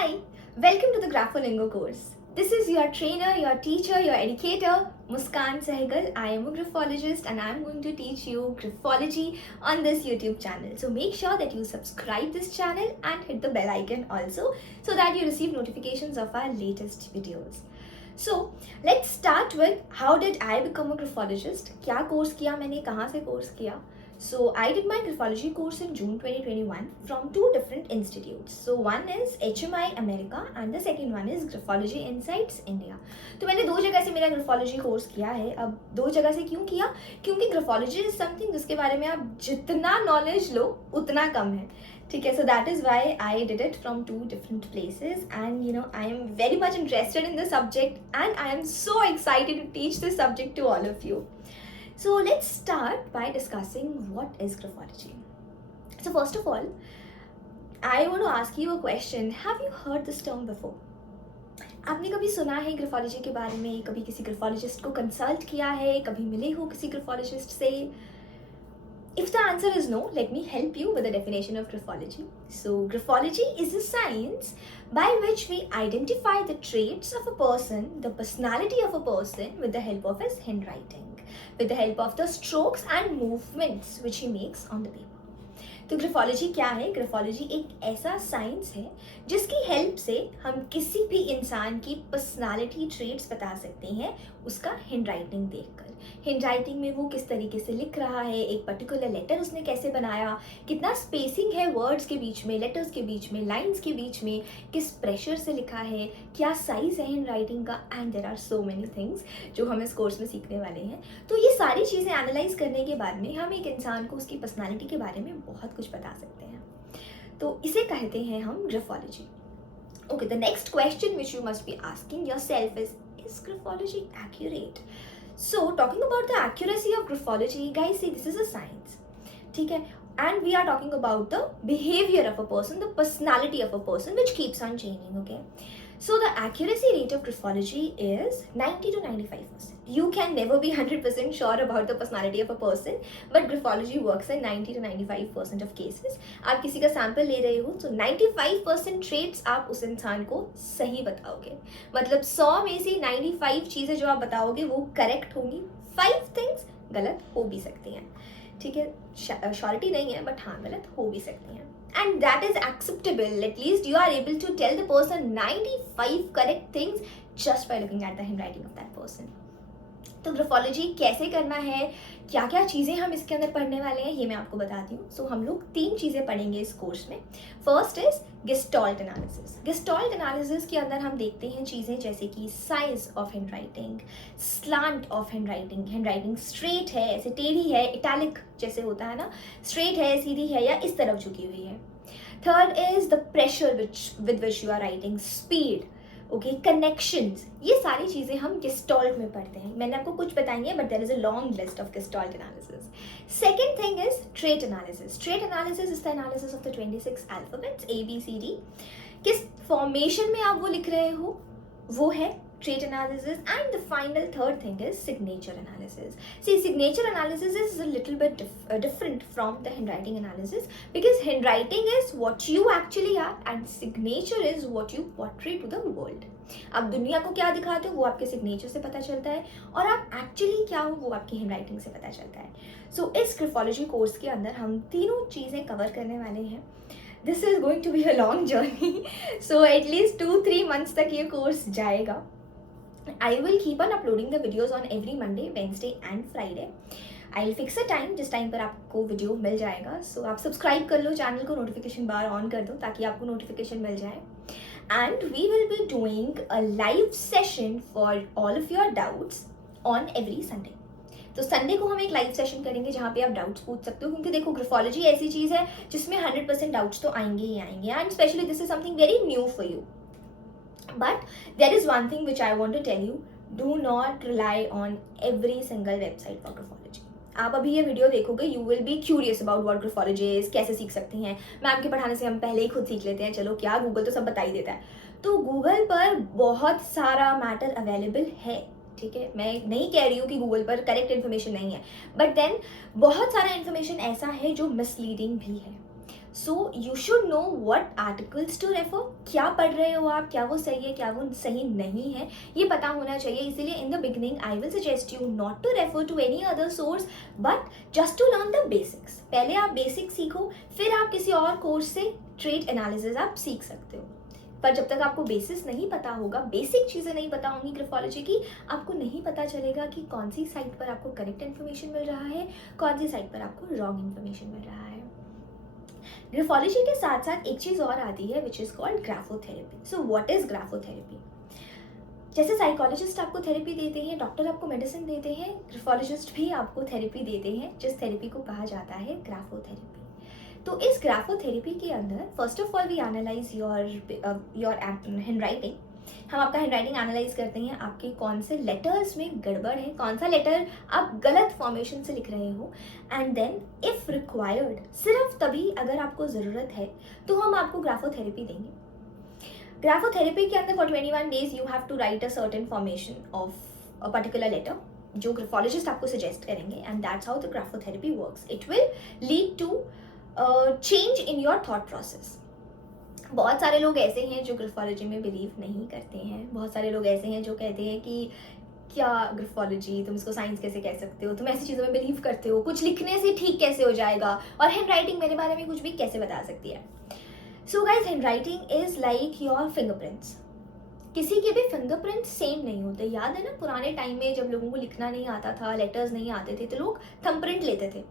Hi, welcome to the Grapholingo course. This is your trainer, your teacher, your educator, Muskan Sehgal. I am a graphologist and I am going to teach you graphology on this YouTube channel. So make sure that you subscribe this channel and hit the bell icon also so that you receive notifications of our latest videos. So let's start with how did I become a graphologist? क्या course किया मैंने, कहाँ से course किया? So I did my graphology course in June 2021 from two different institutes. So one is HMI America and the second one is Graphology Insights India. तो मैंने दो जगह से मेरा ग्राफोलॉजी कोर्स किया है. अब दो जगह से क्यों किया? क्योंकि ग्राफोलॉजी इज समथिंग जिसके बारे में आप जितना नॉलेज लो उतना कम है. ठीक है, so that is why I did it from two different places and I am very much interested in the subject and I am so excited to teach this subject to all of you. So let's start by discussing what is graphology. So first of all, I want to ask you a question. Have you heard this term before? आपने कभी सुना है graphology के बारे में? कभी किसी graphologist को कंसल्ट किया है? कभी मिले हो किसी ग्राफोलॉजिस्ट से? If the answer is no, let me help you with the definition of graphology. So, graphology is a science by which we identify the traits of a person, the personality of a person with the help of his handwriting, with the help of the strokes and movements which he makes on the paper. तो graphology क्या है? Graphology एक ऐसा science है जिसकी help से हम किसी भी इंसान की पर्सनालिटी ट्रेट्स बता सकते हैं उसका हैंडराइटिंग देखकर. हैंडराइटिंग में वो किस तरीके से लिख रहा है, एक पर्टिकुलर लेटर उसने कैसे बनाया, कितना स्पेसिंग है वर्ड्स के बीच में, लेटर्स के बीच में, लाइंस के बीच में, किस प्रेशर से लिखा है, क्या साइज है हैंडराइटिंग का, and there are so many things जो हम इस कोर्स में सीखने वाले हैं. तो ये सारी चीज़ें एनालाइज करने के बाद में हम एक इंसान को उसकी पर्सनालिटी के बारे में बहुत कुछ बता सकते हैं. तो इसे कहते हैं हम graphology. Okay, the next question which you must be asking yourself is graphology accurate? So, talking about the accuracy of graphology, guys, see, this is a science. ठीक है? And we are talking about the behavior of a person, the personality of a person, which keeps on changing, okay? So, the accuracy rate of graphology is 90 to 95%. You can never be 100% sure about the personality of a person, but graphology works in 90 to 95% of cases. आप किसी का sample ले रहे हो तो 95% traits आप उस इंसान को सही बताओगे. मतलब 100 में से 95 चीज़ें जो आप बताओगे वो करेक्ट होंगी, 5 थिंग्स गलत हो भी सकती हैं. ठीक है, श्योरिटी नहीं है बट हाँ गलत हो भी सकती हैं. And that is acceptable. At least you are able to tell the person 95 correct things just by looking at the handwriting of that person. तो ग्राफोलॉजी कैसे करना है, क्या क्या चीज़ें हम इसके अंदर पढ़ने वाले हैं, ये मैं आपको बताती हूँ. सो हम लोग 3 चीज़ें पढ़ेंगे इस कोर्स में. First is gestalt analysis. Gestalt analysis के अंदर हम देखते हैं चीज़ें जैसे कि size of handwriting, slant of handwriting, handwriting straight है, ऐसे टेढ़ी है, इटैलिक जैसे होता है ना, स्ट्रेट है, सीधी है या इस तरफ झुकी हुई है. Third is the pressure with which you are writing, speed, okay, connections. ये सारी चीज़ें हम गेस्टॉल्ट में पढ़ते हैं. मैंने आपको कुछ बताई है but there is a long list of gestalt analysis. Second thing is trait analysis. Trait analysis is the analysis of the 26 alphabets ABCD. किस फॉर्मेशन में आप वो लिख रहे हो वो है trait analysis. And the final third thing is signature analysis. See, signature analysis is a little bit different from the handwriting analysis because handwriting is what you actually are and signature is what you portray to the world. आप दुनिया को क्या दिखाते हो वो आपके signature से पता चलता है और आप एक्चुअली क्या हो वो आपकी हैंडराइटिंग से पता चलता है. सो इस ग्राफोलॉजी कोर्स के अंदर हम तीनों चीज़ें कवर करने वाले हैं. This is going to be a long journey. So at least 2-3 months तक ये कोर्स जाएगा. I will keep on uploading the videos on every Monday, Wednesday and Friday. I'll fix a time जिस टाइम पर आपको video मिल जाएगा. So आप subscribe कर लो चैनल को, नोटिफिकेशन बार ऑन कर दो ताकि आपको नोटिफिकेशन मिल जाए. And we will be doing a live session for all of your doubts on every Sunday. तो संडे को हम एक लाइव सेशन करेंगे जहाँ पे आप डाउट्स पूछ सकते हो क्योंकि देखो ग्राफोलॉजी ऐसी चीज़ है जिसमें 100% डाउट्स तो आएंगे ही आएंगे and specially this is something very new for you. But there is one thing which I want to tell you. Do not rely on every single website for graphology. आप अभी ये video देखोगे, you will be curious about what graphology is, कैसे सीख सकते हैं. Ma'am के पढ़ाने से हम पहले ही खुद सीख लेते हैं, चलो क्या गूगल तो सब बता ही देता है. तो गूगल पर बहुत सारा मैटर अवेलेबल है. ठीक है, मैं नहीं कह रही हूँ कि गूगल पर करेक्ट इन्फॉर्मेशन नहीं है, बट देन बहुत सारा इन्फॉर्मेशन ऐसा है जो मिसलीडिंग भी है. So you should know what articles to refer, क्या पढ़ रहे हो आप, क्या वो सही है क्या वो सही नहीं है, ये पता होना चाहिए. इसीलिए in the beginning I will suggest you not to refer to any other source but just to learn the basics. पहले आप बेसिक्स सीखो, फिर आप किसी और कोर्स से ट्रेड एनालिसिस आप सीख सकते हो. पर जब तक आपको बेसिस नहीं पता होगा, बेसिक चीज़ें नहीं पता होंगी ग्राफोलॉजी की, आपको नहीं पता चलेगा कि कौन सी साइट पर आपको करेक्ट इन्फॉर्मेशन मिल रहा है, कौन सी साइट पर आपको रॉन्ग इन्फॉर्मेशन मिल रहा है. ग्राफोलॉजी के साथ साथ एक चीज़ और आती है which is called graphotherapy. So what is graphotherapy? जैसे साइकोलॉजिस्ट आपको थेरेपी देते हैं, डॉक्टर आपको मेडिसिन देते हैं, ग्राफोलॉजिस्ट भी आपको थेरेपी देते हैं, जिस थेरेपी को कहा जाता है ग्राफोथेरेपी. तो इस ग्राफोथेरेपी के अंदर first of all we analyse your handwriting. हम आपका हैंड राइटिंग एनालाइज करते हैं, आपके कौन से लेटर्स में गड़बड़ है, कौन सा लेटर आप गलत फॉर्मेशन से लिख रहे हो. एंड देन इफ रिक्वायर्ड, सिर्फ तभी अगर आपको ज़रूरत है तो हम आपको ग्राफोथेरेपी देंगे. ग्राफोथेरेपी के अंदर for 21 days you have to write a certain formation of a particular letter जो ग्राफोलॉजिस्ट आपको सजेस्ट करेंगे. And that's how the graphotherapy works. It will lead to change in your thought process. बहुत सारे लोग ऐसे हैं जो ग्राफोलॉजी में बिलीव नहीं करते हैं. बहुत सारे लोग ऐसे हैं जो कहते हैं कि क्या ग्राफोलॉजी, तुम इसको साइंस कैसे कह सकते हो, तुम ऐसी चीज़ों में बिलीव करते हो, कुछ लिखने से ठीक कैसे हो जाएगा, और हैंड राइटिंग मेरे बारे में कुछ भी कैसे बता सकती है. So guys, hand writing is like your fingerprints. किसी के भी फिंगरप्रिंट सेम नहीं होते. याद है ना, पुराने टाइम में जब लोगों को लिखना नहीं आता था, लेटर्स नहीं आते थे, तो लोग थंबप्रिंट लेते थे,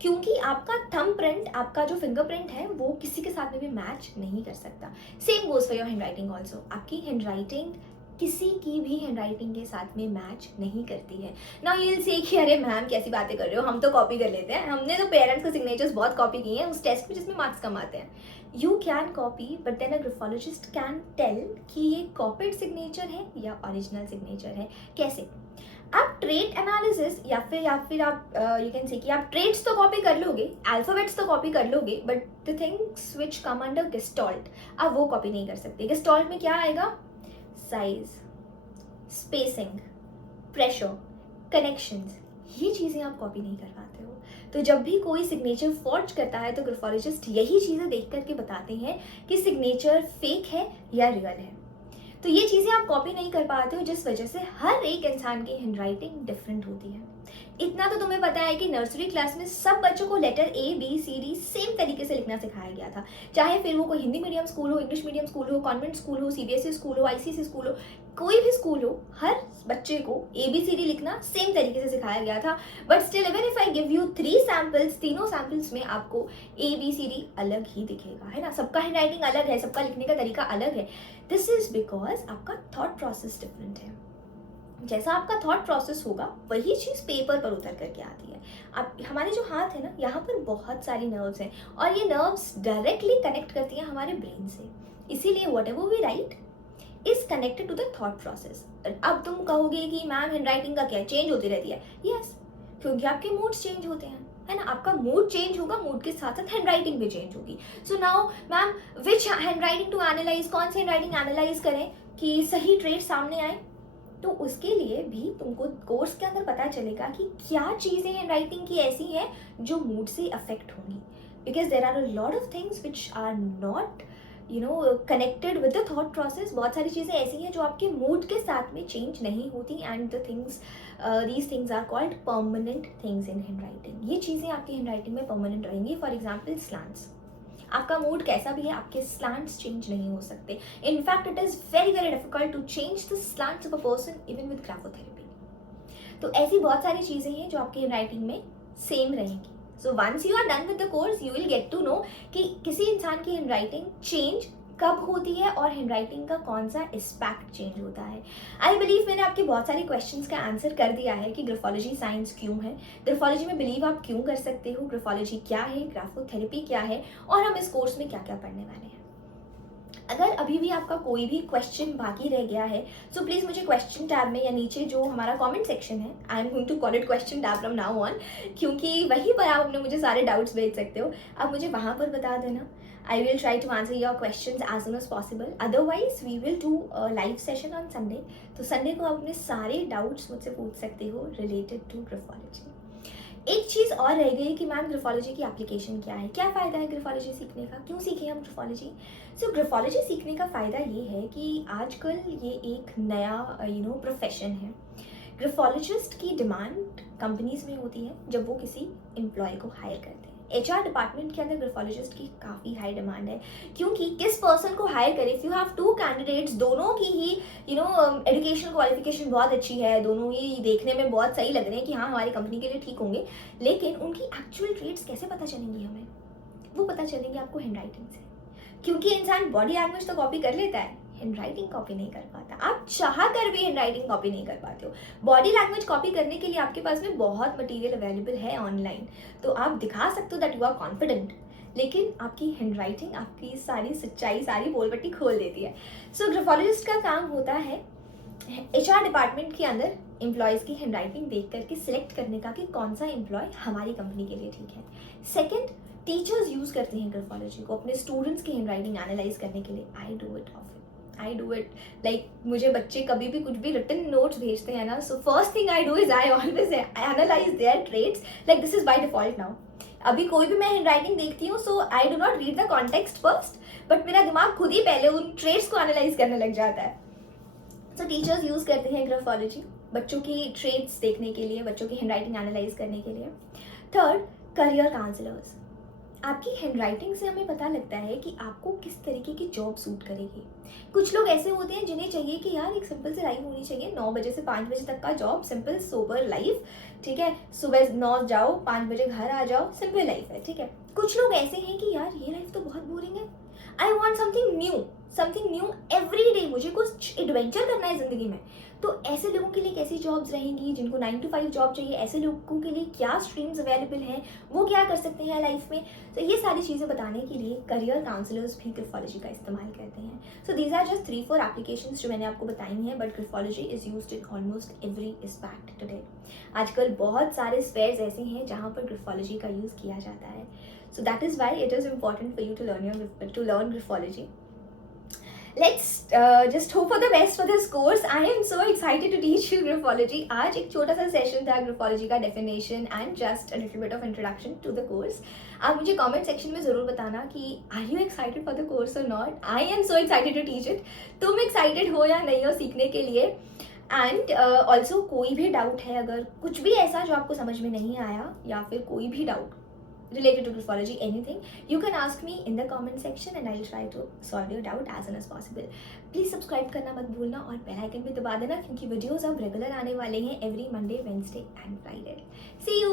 क्योंकि आपका थंबप्रिंट, आपका जो फिंगरप्रिंट है, वो किसी के साथ में भी मैच नहीं कर सकता. Same goes for your hand writing also. आपकी हैंड राइटिंग किसी की भी हैंड राइटिंग के साथ में मैच नहीं करती है. नाउ यू विल से कि अरे मैम कैसी बातें कर रहे हो, हम तो कॉपी कर लेते हैं, हमने तो पेरेंट्स के सिग्नेचर्स बहुत कॉपी किए हैं उस टेस्ट में जिसमें मार्क्स कम आते हैं. You can copy, but then a graphologist can tell कि ये कॉपीड सिग्नेचर है या ओरिजिनल सिग्नेचर है. कैसे? आप ट्रेट एनालिसिस या फिर आप यू कैन से कि आप ट्रेट्स तो कॉपी कर लोगे, अल्फाबेट्स तो कॉपी कर लोगे, but the things which come under gestalt आप वो कॉपी नहीं कर सकते. गेस्टॉल्ट में क्या आएगा? साइज, स्पेसिंग, प्रेशर, कनेक्शंस, ये चीज़ें आप कॉपी नहीं कर पाते हो. तो जब भी कोई सिग्नेचर फॉर्ज करता है तो ग्राफोलॉजिस्ट यही चीज़ें देख करके बताते हैं कि सिग्नेचर फेक है या रियल है. तो ये चीज़ें आप कॉपी नहीं कर पाते हो, जिस वजह से हर एक इंसान की हैंड राइटिंग डिफरेंट होती है. इतना तो तुम्हें पता है कि नर्सरी क्लास में सब बच्चों को लेटर ABCD सेम तरीके से लिखना सिखाया गया था. चाहे फिर वो कोई हिंदी मीडियम स्कूल हो, इंग्लिश मीडियम स्कूल हो, कॉन्वेंट स्कूल हो, CBSE स्कूल हो, ICSE स्कूल हो, कोई भी स्कूल हो, हर बच्चे को ABCD लिखना सेम तरीके से सिखाया गया था. But still even if I give you 3 samples, तीनों सैम्पल्स में आपको ABCD अलग ही दिखेगा, है ना. सबका हैंड राइटिंग अलग है, सबका लिखने का तरीका अलग है. दिस इज बिकॉज आपका थॉट प्रोसेस डिफरेंट है. जैसा आपका थॉट प्रोसेस होगा वही चीज़ पेपर पर उतर करके आती है. आप, हमारे जो हाथ है ना, यहाँ पर बहुत सारी नर्व्स हैं और ये नर्व्स डायरेक्टली कनेक्ट करती हैं हमारे ब्रेन से. इसीलिए whatever we write is connected to the thought process. अब तुम कहोगे कि मैम हैंड राइटिंग का क्या चेंज होती रहती है. यस, क्योंकि आपके मूड्स चेंज होते हैं, है ना. आपका मूड चेंज होगा, मूड के साथ साथ हैंड राइटिंग भी चेंज होगी. So now ma'am which handwriting to analyse, कौन सी हैंड राइटिंग एनालाइज करें कि सही ट्रेड सामने आए. तो उसके लिए भी तुमको कोर्स के अंदर पता चलेगा कि क्या चीज़ें हैंड राइटिंग की ऐसी हैं जो मूड से अफेक्ट होंगी. Because there are a lot of things which are not connected with the thought process. बहुत सारी चीज़ें ऐसी हैं जो आपके मूड के साथ में चेंज नहीं होती. And the things, these things are called permanent things in handwriting. ये चीज़ें आपकी हैंड राइटिंग में परमानेंट रहेंगी. For example slants. आपका मूड कैसा भी है, आपके स्लैंट्स चेंज नहीं हो सकते. In fact it is very very difficult to change the slants of a person even with graphotherapy. तो ऐसी बहुत सारी चीज़ें हैं जो आपकी हैंड राइटिंग में सेम रहेंगी. So once you are done with the course you will get to know कि किसी इंसान की हैंड राइटिंग चेंज कब होती है और हैंड राइटिंग का कौन सा एस्पेक्ट चेंज होता है. आई बिलीव मैंने आपके बहुत सारे क्वेश्चंस का आंसर कर दिया है कि ग्राफोलॉजी साइंस क्यों है, ग्राफोलॉजी में बिलीव आप क्यों कर सकते हो, ग्राफोलॉजी क्या है, ग्राफोथेरेपी क्या है, और हम इस कोर्स में क्या क्या पढ़ने वाले हैं. अगर अभी भी आपका कोई भी क्वेश्चन बाकी रह गया है सो प्लीज़ मुझे क्वेश्चन टैब में या नीचे जो हमारा कमेंट सेक्शन है, I am going to call it question tab from now on, क्योंकि वहीं पर आप अपने मुझे सारे डाउट्स भेज सकते हो. आप मुझे वहाँ पर बता देना. I will try to answer your questions as soon as possible. Otherwise, we will do a live session on Sunday. तो Sunday को आप अपने सारे doubts मुझसे पूछ सकते हो related to graphology. एक चीज़ और रह गई कि मैम ग्राफोलॉजी की एप्लीकेशन क्या है, क्या फ़ायदा है ग्राफोलॉजी सीखने का, क्यों सीखें हम ग्राफोलॉजी। सो ग्राफोलॉजी सीखने का फ़ायदा ये है कि आजकल ये एक नया प्रोफेशन है। ग्राफोलॉजिस्ट की डिमांड कंपनीज में होती है जब वो किसी एम्प्लॉय को हायर करते हैं। एचआर डिपार्टमेंट के अंदर ग्राफोलॉजिस्ट की काफ़ी हाई डिमांड है, क्योंकि किस पर्सन को हायर करें। If you have two candidates, दोनों की ही एजुकेशन क्वालिफिकेशन बहुत अच्छी है, दोनों ही देखने में बहुत सही लग रहे हैं कि हाँ हमारी कंपनी के लिए ठीक होंगे, लेकिन उनकी एक्चुअल ट्रेड्स कैसे पता चलेंगी हमें? वो पता चलेंगे आपको हैंड राइटिंग से, क्योंकि इंसान बॉडी लैंग्वेज तो कॉपी कर लेता है, हैंड राइटिंग कॉपी नहीं कर पाता। आप चाह कर भी हैंड राइटिंग कॉपी नहीं कर पाते हो। बॉडी लैंग्वेज कॉपी करने के लिए आपके पास में बहुत मटेरियल अवेलेबल है ऑनलाइन, तो आप दिखा सकते हो दैट यू आर कॉन्फिडेंट, लेकिन आपकी हैंड राइटिंग आपकी सारी सच्चाई, सारी पोल पट्टी खोल देती है। सो ग्राफोलॉजिस्ट का काम होता है एचआर डिपार्टमेंट के अंदर एम्प्लॉयज़ की हैंड राइटिंग देख करके सिलेक्ट करने का कि कौन सा एम्प्लॉय हमारी कंपनी के लिए ठीक है। सेकेंड, टीचर्स यूज़ करते हैं ग्राफोलॉजी को अपने स्टूडेंट्स की हैंड राइटिंग एनालाइज करने के लिए। I do it often, I do it like मुझे बच्चे कभी भी कुछ भी रिटन नोट्स भेजते हैं ना, so first thing I do is I always analyse their trades, like this is by default now. अभी कोई भी मैं हैंड राइटिंग देखती हूँ, so I do not read the context first, but मेरा दिमाग खुद ही पहले उन ट्रेड्स को एनालाइज करने लग जाता है। सो टीचर्स यूज़ करते हैं ग्राफोलॉजी बच्चों की ट्रेड्स देखने के लिए, बच्चों की हैंड राइटिंग एनालाइज करने के लिए। Third, career counsellors. आपकी हैंड राइटिंग से हमें पता लगता है कि आपको किस तरीके की जॉब सूट करेगी। कुछ लोग ऐसे होते हैं जिन्हें चाहिए कि यार एक सिंपल सी लाइफ होनी चाहिए, 9 बजे से 5 बजे तक का जॉब, सिंपल सोबर लाइफ, ठीक है, सुबह 9 जाओ 5 बजे घर आ जाओ, सिंपल लाइफ है, ठीक है। कुछ लोग ऐसे हैं कि यार ये लाइफ तो बहुत बोरिंग है, I want something new every day, मुझे कुछ एडवेंचर करना है ज़िंदगी में। तो ऐसे लोगों के लिए कैसी जॉब्स रहेंगी, जिनको 9 to 5 जॉब चाहिए, ऐसे लोगों के लिए क्या स्ट्रीम्स अवेलेबल हैं, वो क्या कर सकते हैं लाइफ में। तो ये सारी चीज़ें बताने के लिए करियर काउंसलर्स भी ग्राफोलॉजी का इस्तेमाल करते हैं। So these are just 3-4 applications जो मैंने आपको बताई हैं, but graphology is used in almost every aspect today. आजकल बहुत सारे स्फेयर्स ऐसे हैं जहाँ पर ग्राफोलॉजी का यूज़ किया जाता है। So that is why it is important for you to learn graphology. Let's just hope for the best for this course. I am so excited to teach you graphology. आज एक छोटा सा session था graphology का definition and just a little bit of introduction to the course. आप मुझे comment section में ज़रूर बताना कि are you excited for the course और not. I am so excited to teach it. तुम एक्साइटेड हो या नहीं हो सीखने के लिए. एंड ऑल्सो कोई भी डाउट है, अगर कुछ भी ऐसा जो आपको समझ में नहीं आया या फिर कोई भी doubt related to graphology, anything, you can ask me in the comment section and I'll try to solve your doubt as soon as possible. Please subscribe करना मत भूलना और बेल आइकन भी दबा देना, क्योंकि वीडियोस अब रेगुलर आने वाले हैं every Monday, Wednesday and Friday. See you.